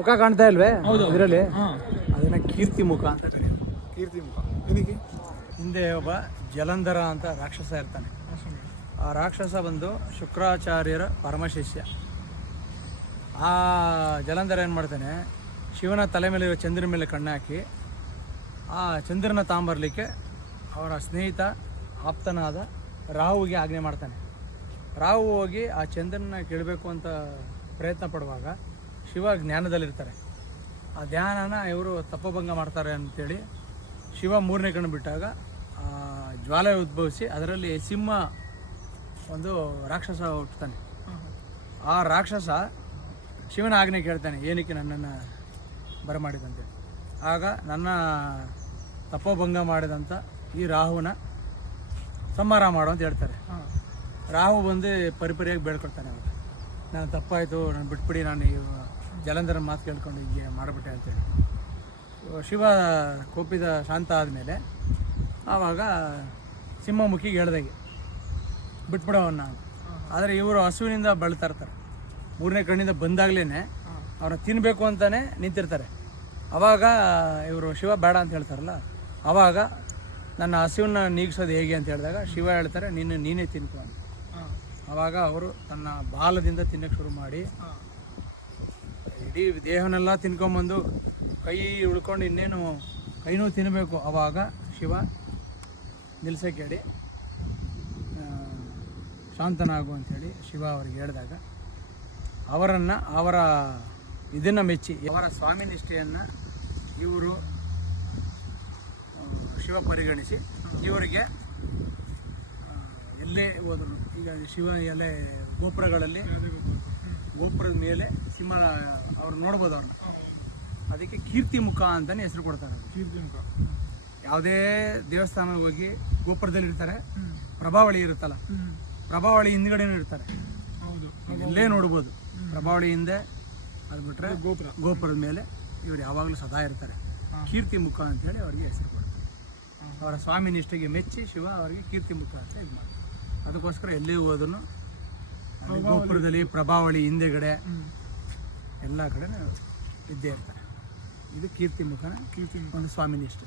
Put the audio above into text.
ಮುಖ ಕಾಣ್ತಾ ಇಲ್ವೇ ಇದರಲ್ಲಿ? ಅದನ್ನ ಕೀರ್ತಿ ಮುಖ ಅಂತ ಕರೆಯೋದು. ಕೀರ್ತಿ ಮುಖ ಇದಕ್ಕೆ ಹಿಂದೆ ಒಬ್ಬ ಜಲಂಧರ ಅಂತ ರಾಕ್ಷಸ ಇರ್ತಾನೆ. ಆ ರಾಕ್ಷಸ ಬಂದು ಶುಕ್ರಾಚಾರ್ಯರ ಪರಮಶಿಷ್ಯ. ಆ ಜಲಂಧರ ಏನು ಮಾಡ್ತಾನೆ, ಶಿವನ ತಲೆ ಮೇಲೆ ಇರೋ ಚಂದ್ರನ ಮೇಲೆ ಕಣ್ಣು ಹಾಕಿ ಆ ಚಂದ್ರನ ತಾಂಬರ್ಲಿಕ್ಕೆ ಅವರ ಸ್ನೇಹಿತ ಆಪ್ತನಾದ ರಾಹುವಿಗೆ ಆಜ್ಞೆ ಮಾಡ್ತಾನೆ. ರಾಹು ಹೋಗಿ ಆ ಚಂದ್ರನ ಕೇಳಬೇಕು ಅಂತ ಪ್ರಯತ್ನ ಪಡುವಾಗ ಶಿವ ಜ್ಞಾನದಲ್ಲಿರ್ತಾರೆ. ಆ ಧ್ಯಾನನ ಇವರು ತಪಭಂಗ ಮಾಡ್ತಾರೆ ಅಂತೇಳಿ ಶಿವ ಮೂರನೇ ಕಣ್ಣು ಬಿಟ್ಟಾಗ ಜ್ವಾಲೆ ಉದ್ಭವಿಸಿ ಅದರಲ್ಲಿ ಸಿಂಹ ಒಂದು ರಾಕ್ಷಸ ಹುಟ್ಟುತ್ತಾನೆ. ಆ ರಾಕ್ಷಸ ಶಿವನ ಆಜ್ಞೆ ಕೇಳ್ತಾನೆ, ಏನಕ್ಕೆ ನನ್ನನ್ನು ಬರಮಾಡಿದಂತೆ. ಆಗ ನನ್ನ ತಪೋಭಂಗ ಮಾಡಿದಂಥ ಈ ರಾಹುನ ಸಂಹಾರ ಮಾಡು ಅಂತ ಹೇಳ್ತಾರೆ. ರಾಹು ಬಂದು ಪರಿಪರಿಯಾಗಿ ಬೇಡ್ಕೊಳ್ತಾನೆ. ಅವಾಗ ನಾನು ತಪ್ಪಾಯಿತು, ನಾನು ಬಿಟ್ಬಿಡಿ, ನಾನು ಜಲಂಧರ ಮಾತು ಕೇಳ್ಕೊಂಡು ಹೀಗೆ ಮಾಡಿಬಿಟ್ಟೆ ಅಂತೇಳಿ. ಶಿವ ಕೋಪಿದ ಶಾಂತ ಆದಮೇಲೆ ಆವಾಗ ಸಿಂಹಮುಖಿಗೆ ಹೇಳ್ದಾಗೆ ಬಿಟ್ಬಿಡೋವನ್ನ. ಆದರೆ ಇವರು ಹಸುವಿನಿಂದ ಬಳತಾ ಇರ್ತಾರೆ. ಮೂರನೇ ಕಣ್ಣಿಂದ ಬಂದಾಗಲೇ ಅವ್ರನ್ನ ತಿನ್ನಬೇಕು ಅಂತಲೇ ನಿಂತಿರ್ತಾರೆ. ಆವಾಗ ಇವರು ಶಿವ ಬೇಡ ಅಂತ ಹೇಳ್ತಾರಲ್ಲ, ಆವಾಗ ನನ್ನ ಹಸುವನ್ನ ನೀಗಿಸೋದು ಹೇಗೆ ಅಂತ ಹೇಳಿದಾಗ ಶಿವ ಹೇಳ್ತಾರೆ, ನೀನೇ ತಿನ್ಕೊ ಅಂತ. ಆವಾಗ ಅವರು ತನ್ನ ಬಾಲದಿಂದ ತಿನ್ನಕ್ಕೆ ಶುರು ಮಾಡಿ ಇಡೀ ದೇಹನೆಲ್ಲ ತಿನ್ಕೊಂಬಂದು ಕೈ ಉಳ್ಕೊಂಡು ಇನ್ನೇನು ಕೈನೂ ತಿನ್ನಬೇಕು. ಆವಾಗ ಶಿವ ನಿಲ್ಸಕ್ಕೆ ಹೇಳಿ ಶಾಂತನಾಗು ಅಂಥೇಳಿ ಶಿವ ಅವರಿಗೆ ಹೇಳಿದಾಗ ಅವರನ್ನು ಅವರ ಇದನ್ನು ಮೆಚ್ಚಿ ಅವರ ಸ್ವಾಮಿ ನಿಷ್ಠೆಯನ್ನು ಇವರು ಶಿವ ಪರಿಗಣಿಸಿ ಇವರಿಗೆ ಎಲ್ಲೇ ಹೋದರು. ಈಗ ಶಿವ ಎಲೆ ಗೋಪುರಗಳಲ್ಲಿ ಗೋಪುರದ ಮೇಲೆ ಸಿಂಹ ಅವ್ರು ನೋಡ್ಬೋದು ಅವ್ರನ್ನ. ಅದಕ್ಕೆ ಕೀರ್ತಿ ಮುಖ ಅಂತಲೇ ಹೆಸರು ಕೊಡ್ತಾರೆ. ಕೀರ್ತಿ ಮುಖ ಯಾವುದೇ ದೇವಸ್ಥಾನಕ್ಕೆ ಹೋಗಿ ಗೋಪುರದಲ್ಲಿ ಇರ್ತಾರೆ, ಪ್ರಭಾವಳಿ ಇರುತ್ತಲ್ಲ, ಪ್ರಭಾವಳಿ ಹಿಂದ್ಗಡೆನೂ ಇರ್ತಾರೆ. ಹೌದು, ಎಲ್ಲೇ ನೋಡ್ಬೋದು. ಪ್ರಭಾವಳಿ ಹಿಂದೆ ಅದು ಬಿಟ್ಟರೆ ಗೋಪುರದ ಮೇಲೆ ಇವರು ಯಾವಾಗಲೂ ಸದಾ ಇರ್ತಾರೆ. ಕೀರ್ತಿ ಮುಖ ಅಂತೇಳಿ ಅವರಿಗೆ ಹೆಸರು ಕೊಡ್ತಾರೆ. ಅವರ ಸ್ವಾಮಿ ನಿಷ್ಠೆಗೆ ಮೆಚ್ಚಿ ಶಿವ ಅವರಿಗೆ ಕೀರ್ತಿ ಮುಖ ಅಂತ ಇದು ಮಾಡ್ತಾರೆ. ಅದಕ್ಕೋಸ್ಕರ ಎಲ್ಲೇ ಹೋದ್ರು ಗೋಪುರದಲ್ಲಿ ಪ್ರಭಾವಳಿ ಹಿಂದೆಗಡೆ ಎಲ್ಲ ಕಡೆ ಇದ್ದೇ ಇರ್ತಾರೆ. ಇದು ಕೀರ್ತಿ ಮುಖನ ಒಂದು ಸ್ವಾಮಿ ನಿಷ್ಠೆ.